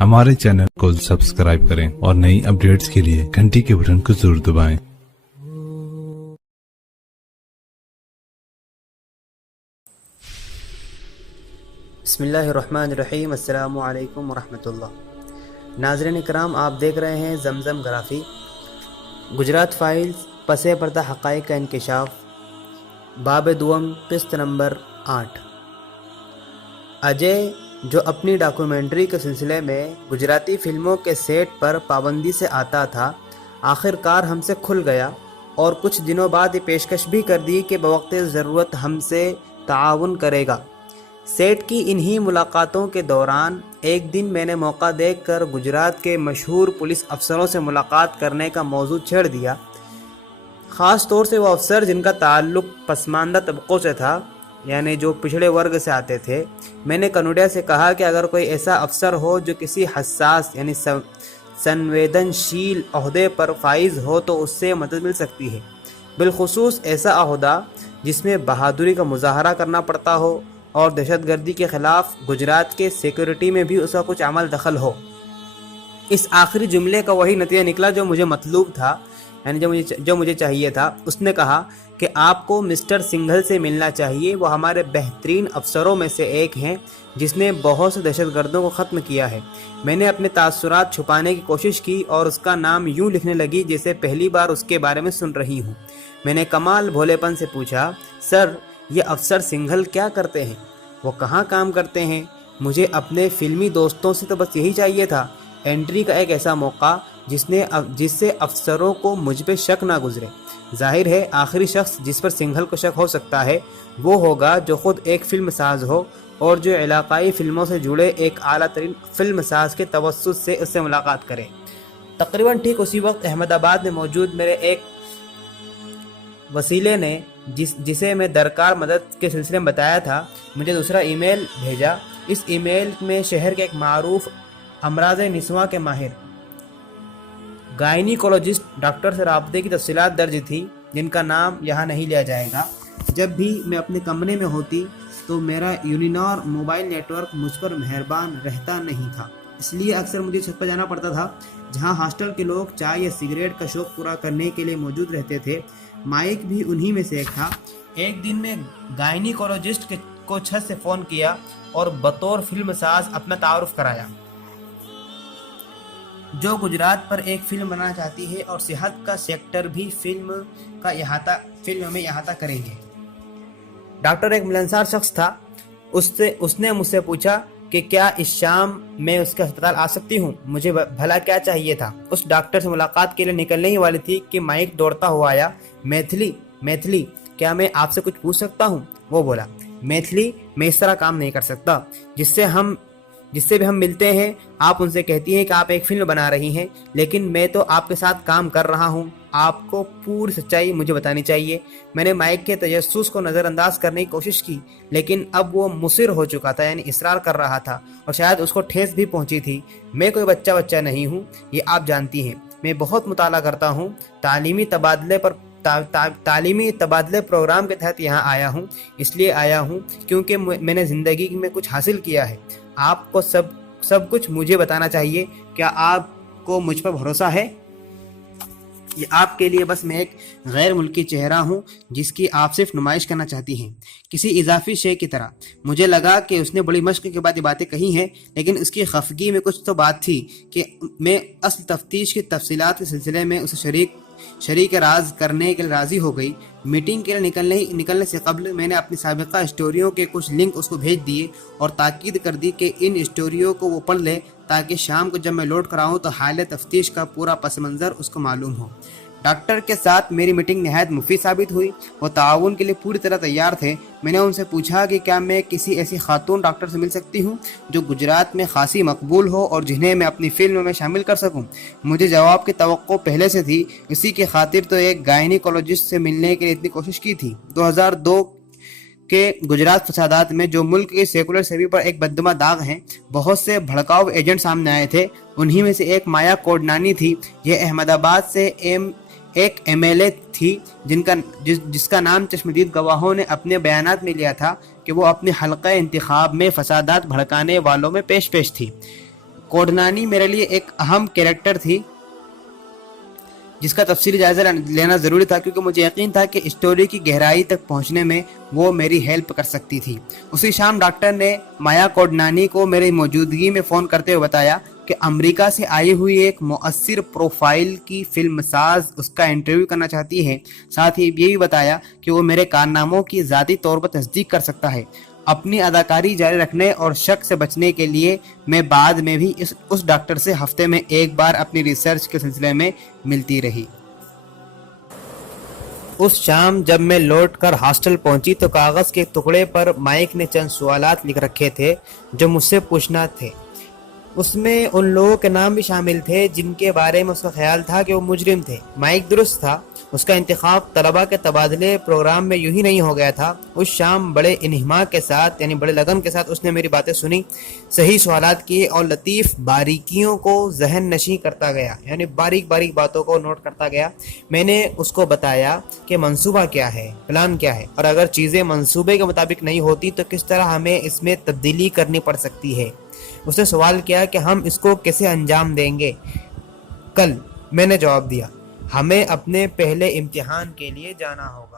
हमारे चैनल को सब्सक्राइब करें और नई अपडेट्स के लिए घंटी के बटन को जरूर दबाएं। बिस्मिल्लाहिर्रहमानिर्रहीम, अस्सलामु अलैकुम वरहमतुल्लाह। नाज़रीन इकराम, आप देख रहे हैं जमजम ग्राफी। गुजरात फाइल्स, पसे पर्दा हक़ाइक़ का इंकिशाफ, बाब दुअम, किस्त नंबर 8। अजय, जो अपनी डॉक्यूमेंट्री के सिलसिले में गुजराती फ़िल्मों के सेट पर पाबंदी से आता था, आखिरकार हमसे खुल गया और कुछ दिनों बाद ये पेशकश भी कर दी कि बवक़्त ज़रूरत हमसे ताआवुन करेगा। सेट की इन्हीं मुलाकातों के दौरान एक दिन मैंने मौका देखकर गुजरात के मशहूर पुलिस अफसरों से मुलाकात करने का मौजू छेड़ दिया। ख़ास तौर से वो अफसर जिनका ताल्लुक़ पसमानदा तबक़ों से था, यानी जो पिछड़े वर्ग से आते थे। मैंने कनुडिया से कहा कि अगर कोई ऐसा अफसर हो जो किसी हसास यानी संवेदनशील ओहदे पर फाइज हो तो उससे मदद मिल सकती है, बिलखुसूस ऐसा ओहदा जिसमें बहादुरी का मुजाहरा करना पड़ता हो और दहशतगर्दी के ख़िलाफ़ गुजरात के सिक्योरिटी में भी उसका कुछ अमल दखल हो। इस आखिरी जुमले का वही नतीजा निकला जो मुझे मतलूब था, यानी जो मुझे चाहिए था। उसने कहा कि आपको मिस्टर सिंघल से मिलना चाहिए। वो हमारे बेहतरीन अफसरों में से एक हैं जिसने बहुत से दहशतगर्दों को ख़त्म किया है। मैंने अपने तासुरात छुपाने की कोशिश की और उसका नाम यूँ लिखने लगी जैसे पहली बार उसके बारे में सुन रही हूँ। मैंने कमाल भोलेपन से पूछा, सर, ये अफसर सिंघल क्या करते हैं? वो कहाँ काम करते हैं? मुझे अपने फ़िल्मी दोस्तों से तो बस यही चाहिए था, एंट्री का एक ऐसा मौका जिससे अफसरों को मुझ पे शक ना गुजरे। जाहिर है आखिरी शख्स जिस पर सिंघल को शक हो सकता है वो होगा जो ख़ुद एक फ़िल्म साज हो और जो इलाकाई फ़िल्मों से जुड़े एक आला तरीन फ़िल्म साज के तवस्सुत से उससे मुलाकात करे। तकरीबन ठीक उसी वक्त अहमदाबाद में मौजूद मेरे एक वसीले ने जिसे मैं दरकार मदद के सिलसिले में बताया था, मुझे दूसरा ईमेल भेजा। इस ईमेल में शहर के एक मारूफ अमराज़ निस्वां के माहिर गायनिकोलॉजिस्ट डॉक्टर से राब्ते की तफसीलात दर्ज थी, जिनका नाम यहाँ नहीं लिया जाएगा। जब भी मैं अपने कमरे में होती तो मेरा यूनिनॉर मोबाइल नेटवर्क मुझ पर मेहरबान रहता नहीं था, इसलिए अक्सर मुझे छत पर जाना पड़ता था जहाँ हॉस्टल के लोग चाय या सिगरेट का शौक़ पूरा करने के लिए मौजूद रहते थे। माइक भी उन्हीं में से एक था। एक दिन मैं गायनिकोलॉजिस्ट को छत से फ़ोन किया और बतौर फिल्म साज अपना तारुफ कराया, जो गुजरात पर एक फ़िल्म बनाना चाहती है और सेहत का सेक्टर भी फ़िल्म में इहाता करेंगे। डॉक्टर एक मिलनसार शख्स था। उसने मुझसे पूछा कि क्या इस शाम मैं उसके अस्पताल आ सकती हूँ। मुझे भला क्या चाहिए था। उस डॉक्टर से मुलाकात के लिए निकलने ही वाली थी कि माइक दौड़ता हुआ आया। मैथिली, क्या मैं आपसे कुछ पूछ सकता हूँ? वो बोला, मैथिली, मैं इस तरह काम नहीं कर सकता। जिससे भी हम मिलते हैं आप उनसे कहती हैं कि आप एक फ़िल्म बना रही हैं, लेकिन मैं तो आपके साथ काम कर रहा हूँ। आपको पूरी सच्चाई मुझे बतानी चाहिए। मैंने माइक के तजस्सुस को नज़रअंदाज करने की कोशिश की, लेकिन अब वो मुसिर हो चुका था, यानी इसरार कर रहा था और शायद उसको ठेस भी पहुँची थी। मैं कोई बच्चा नहीं हूँ, ये आप जानती हैं। मैं बहुत मुताला करता हूँ। तालीमी तबादले प्रोग्राम के तहत यहाँ आया हूँ। इसलिए आया हूँ क्योंकि मैंने ज़िंदगी में कुछ हासिल किया है। आपको सब कुछ मुझे बताना चाहिए। क्या आपको मुझ पर भरोसा है? ये आपके लिए बस मैं एक गैर मुल्की चेहरा हूँ जिसकी आप सिर्फ नुमाइश करना चाहती हैं, किसी इजाफी शे की तरह। मुझे लगा कि उसने बड़ी मश्क के बाद ये बातें कही हैं, लेकिन उसकी खफगी में कुछ तो बात थी कि मैं असल तफ्तीश की तफसीलात के सिलसिले में उसे शरीक राज करने के लिए राज़ी हो गई। मीटिंग के लिए निकलने से कबल मैंने अपनी साबिका स्टोरियों के कुछ लिंक उसको भेज दिए और ताकीद कर दी कि इन स्टोरियों को वो पढ़ ले ताकि शाम को जब मैं लौट कर आऊँ तो हाल तफ्तीश का पूरा पस मंज़र उसको मालूम हो। डॉक्टर के साथ मेरी मीटिंग नहायत मुफीद साबित हुई। वो ताउन के लिए पूरी तरह तैयार थे। मैंने उनसे पूछा कि क्या मैं किसी ऐसी खातून डॉक्टर से मिल सकती हूँ जो गुजरात में खासी मकबूल हो और जिन्हें मैं अपनी फ़िल्म में शामिल कर सकूँ। मुझे जवाब की तवक्को पहले से थी। इसी की खातिर तो एक गायनिकोलॉजिस्ट से मिलने के लिए इतनी कोशिश की थी। 2002 के गुजरात फसादात में जो मुल्क की सेकुलर छवि पर एक बददुमा दाग हैं, बहुत से भड़काऊ एजेंट सामने आए थे। उन्हीं में से एक माया कोडनानी थी। यह अहमदाबाद से एक MLA थी जिसका नाम चश्मदीद गवाहों ने अपने बयानात में लिया था कि वो अपने हल्का इंतखाब में फसादात भड़काने वालों में पेश थी। कोडनानी मेरे लिए एक अहम कैरेक्टर थी जिसका तफसीली जायजा लेना ज़रूरी था, क्योंकि मुझे यकीन था कि स्टोरी की गहराई तक पहुंचने में वो मेरी हेल्प कर सकती थी। उसी शाम डॉक्टर ने माया कोडनानी को मेरी मौजूदगी में फ़ोन करते हुए बताया कि अमेरिका से आई हुई एक मुअस्सिर प्रोफाइल की फिल्म साज उसका इंटरव्यू करना चाहती है। साथ ही ये भी बताया कि वो मेरे कारनामों की ज़ाती तौर पर तस्दीक कर सकता है। अपनी अदाकारी जारी रखने और शक से बचने के लिए मैं बाद में भी उस डॉक्टर से हफ्ते में एक बार अपनी रिसर्च के सिलसिले में मिलती रही। उस शाम जब मैं लौटकर हॉस्टल पहुंची तो कागज़ के टुकड़े पर माइक ने चंद सवालात लिख रखे थे जो मुझसे पूछना थे। उसमें उन लोगों के नाम भी शामिल थे जिनके बारे में उसका ख्याल था कि वो मुजरिम थे। माइक दुरुस्त था। उसका इंतखाब तलबा के तबादले प्रोग्राम में यूं ही नहीं हो गया था। उस शाम बड़े इन्हिमा के साथ यानी बड़े लगन के साथ उसने मेरी बातें सुनी, सही सवालात किए और लतीफ़ बारीकियों को जहन नशी करता गया, यानी बारीक बारीक बातों को नोट करता गया। मैंने उसको बताया कि मंसूबा क्या है, प्लान क्या है, और अगर चीज़ें मंसूबे के मुताबिक नहीं होती तो किस तरह हमें इसमें तब्दीली करनी पड़ सकती है। उसने सवाल किया कि हम इसको कैसे अंजाम देंगे कल। मैंने जवाब दिया, हमें अपने पहले इम्तिहान के लिए जाना होगा।